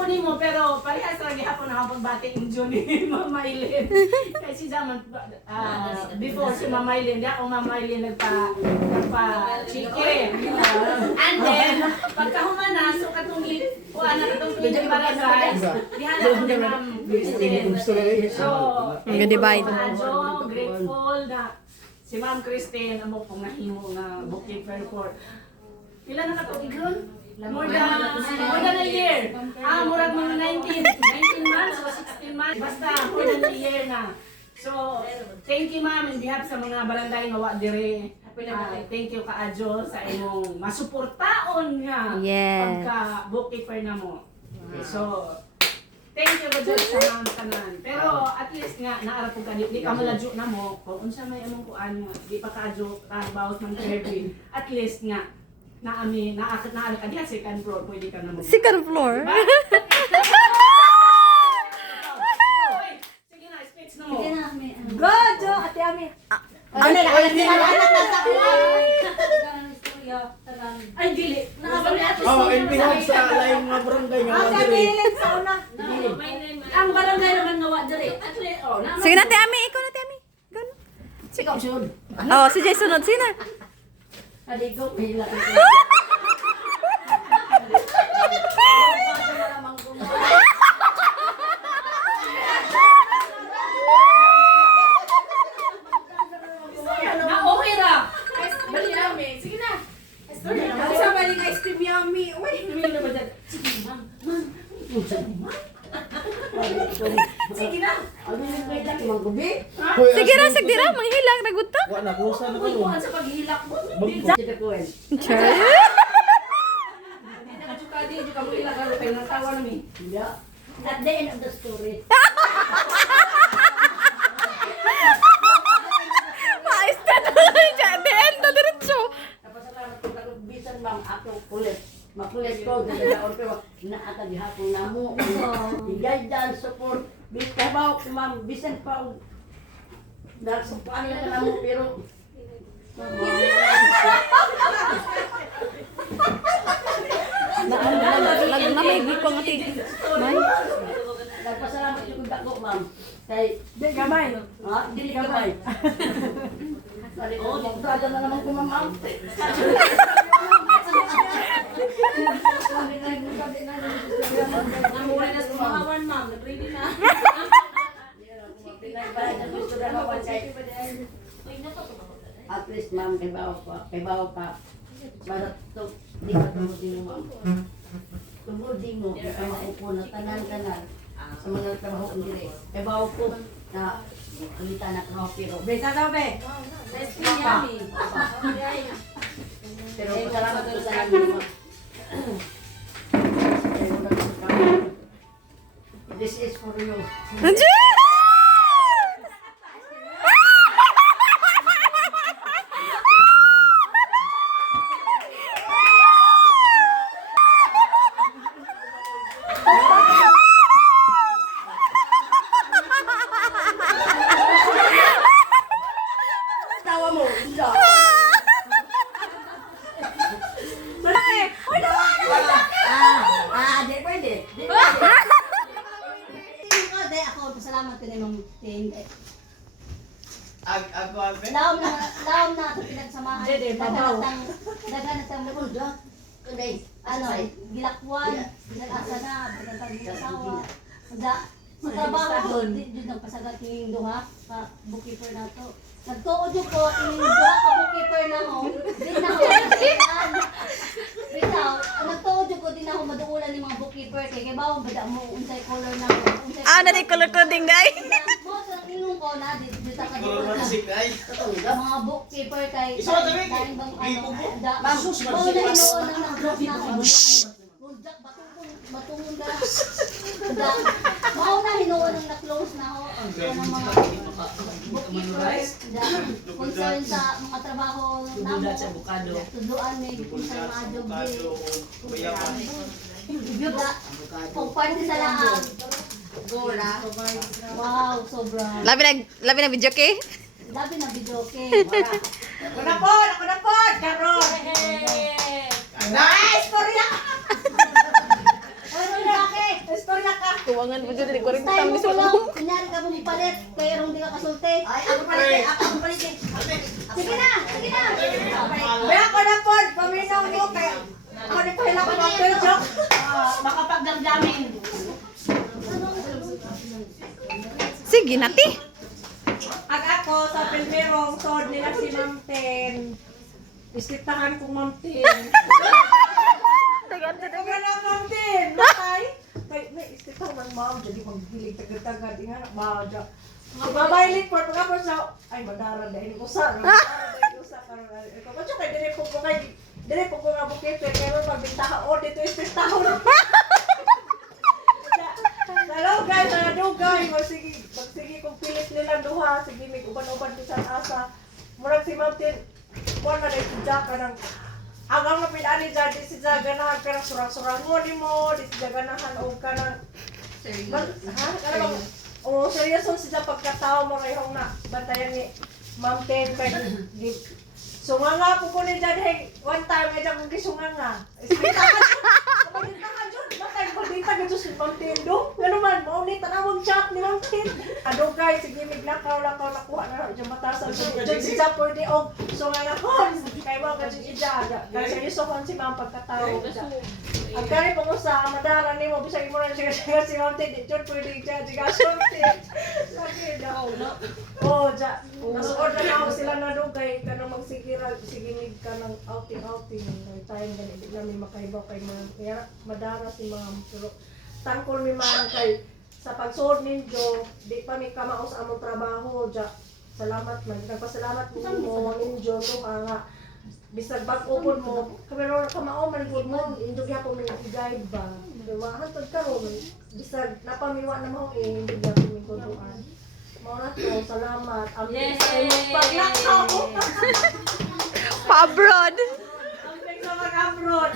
ako nimo pero parehas ra gihapon ako pagbati in June ni Mama Eileen. Kasi zaman ah, before si Mama Eileen, di ako Mama Eileen nagpa nagpa chicken. And then pagka humana so katong kuha na katong pwede para guys. Dihala ko ni Ma'am Christine. So, divide. Adyo, grateful na si Ma'am Christine amo pong nahimo nga bookkeeper for Pila na katuigon? More than, more than a year. Ah, murag mga 19, 19 months o 16 months. Basta, more than a year na. So, thank you ma'am in behalf sa mga barangay nga wa dire. Ah, thank you ka Adjo sa imong masuportaon nga Yes. pagka bookkeeper na mo. Okay, so, thank you ba sa mga tanan. Pero at least nga naara ko ka di, di ka maladyo na mo kung unsa may among kuan nga di pa ka adyo ka bawat man. At least nga na ami na na ka diha second floor pwede ka na mo. Second floor. Diba? Sige na, speech na mo. Go, Jo! Ate Ami. Ano na? Ay, dili. Nakabali at least. Oh, naman behalf sa- sa laing mga barangay nga Ate mga Ami, diri. ilan sa una. Ang barangay naman nga wa dire. At least, oh, na. Sige na, Te Ami. Ikaw na, Te Ami. Na. Sigaw sud. Oh, si Jay sunod. Sino? But it. Sige na. Sige as- sige ra. Manghilang. Nagutok. Wa na kusa na kayo. kuhaan sa paghilak mo. Sure. Hindi na ka tsukadi, di ka mo ilak ka rin. Natawa namin. At the end of the story. Maista na. Diyan, the end na diretso. Napasalamat ko kag bisan bang ako kulit. Makulit ko ganaon pero naata gihapon namo. Igay dan support. Bitabaw ko ma'am bisan pa sa paano na namo pero Nagmamay ko nga tig. May. nagpasalamat ko dako ma'am. Kay Di gamay. ha dili ka bay. Sali ko magdada na naman ko ma'am. Namuha na sa mga one, ma'am. Nag-ready na. At least ma'am, kay bawa pa, kay bawa pa. Para to, di ka tumudi mo ma'am. Tumudi mo, kay maupo na tanan-tanan sa mga trabaho kong dire. Kay bawa ko na kumita na trabaho pero Besa daw, be. Ice cream yummy. pero salamat ko sa lamin mo. This is for you. Nandiyan! Tawa mo, hindi. Ah, ah, di pwede. Di pwede. Ako, di ako, pasalamat ko na yung team. Ag ag Laom na, laom na ito pinagsamahan. Dede, Dagan babaw. na tang, dagan na tang mundo. Kundi, ano, gilakwan, ginag-asa na, dagan tang asawa. Da, sa trabaho ko, di di nang pasagat yung duha, ka bookkeeper na to. Nagtuod yung ko, yung duha ka bookkeeper na ho, di na ho. Bitaw, nagtuod yung ko, di na ho maduulan yung mga bookkeeper, kay kay bawang bada mo, unsay color na unsay Ah, na di color coding day. Mo, sa ingon ko na, di Color man si ay. mga bookkeeper kay Isa ka bang gipo ano mo. da Ma'am, mo na ma'am, hinuon sus. ng nag-drop na ako Mujak batungon da mao na hinuon na-close na ako. Ang ng mga bookkeeper. Concern sa mga trabaho Budat sa bukado. tuduan ni kung sa mga job Bukado, kuyapan. da kung parte sa lahat Gola. Wow, sobra. Labi na, labi na video kay. Labi na video okay. Ako na po! Ako na po! Karon! Nice! Korea! Ano? Kuwangan mo dyan, di ko rin mo sa ulo. Kunyari ka mong palit. Kaya rong di ka kasulti. Ay, ako palit, ako ako palit. Sige na, sige na. Kaya ako na po, paminaw niyo kaya ako na pahila ko ng pedyo. Ah, baka pagdamdamin. Sige, nati. Ag ako sa Pilmerong, sod nila si Ma'am Ten. Iskitahan ko Ma'am Ten. Taga na Ma'am Ten. Matay. Kay, may iskitahan man Ma'am. Jadi maghilig tagad-tagad. Nga na, baja. Mabaylit po. Pagka po sa, ay, madara dahil usa. Madara dahil usa. Karoon na. Ito, kaya kay, dire po ko kay, dire po ko nga bukit. Pero pagbintaha, oh, dito iskitahan. Hello guys, na dugay, magsige, magsige kung pilit nila duha, sige may uban-uban ko sa asa. Murag si Mountain, kuha na rin si Jack ka ng Agang na pinani dyan, di si Jack ganahan ka ng surang-surangon mo, di si Jack ganahan o ka ng... Bag- Ha? Ano. Oo, seryoso si Jack pagkatao mo rin na bantayan ni Mountain kay... di- Sunga nga po ko ni dyan, hey, one time, medyo kong gisunga nga. Ispitahan dyan, kapagitahan dyan, bakit ka dyan si Mountain do? Ano man, maunit na namang chat ni Mountain. Ano guys, sige, may lakaw-lakaw nakuha na dyan matasan. Dyan si Jack pwede og sunga nga kon. Kaya mo ka dyan. Kaya seryoso kon si Ma'am pagkatao. Ang kani po ko sa madara ni mo, bisag mo na siya siya si Mountain, di dyan pwede dyan, dyan kasunti. Lagi na. Oh, dyan. Nasuod na ako sila na dugay ka nang magsigira, sigimig ka ng outing-outing. Tayong ganit, di namin makaibaw kay ma'am. Kaya madara si ma'am. Pero tangkol mi ma'am kay sa pagsuod ninyo, di pa mi kamao sa among trabaho. Dya, salamat man. Nagpasalamat mo mo ninyo no nga bisag bag-upon mo, kamero kamao man gud mo, indog po mi guide ba. Diba? Hantod karon bisag napamiwa na mo eh, indog po mi kuduan. Mao na to, salamat. Ang Yay! paglakaw ko. Pa-abroad. Ang sa mag-abroad.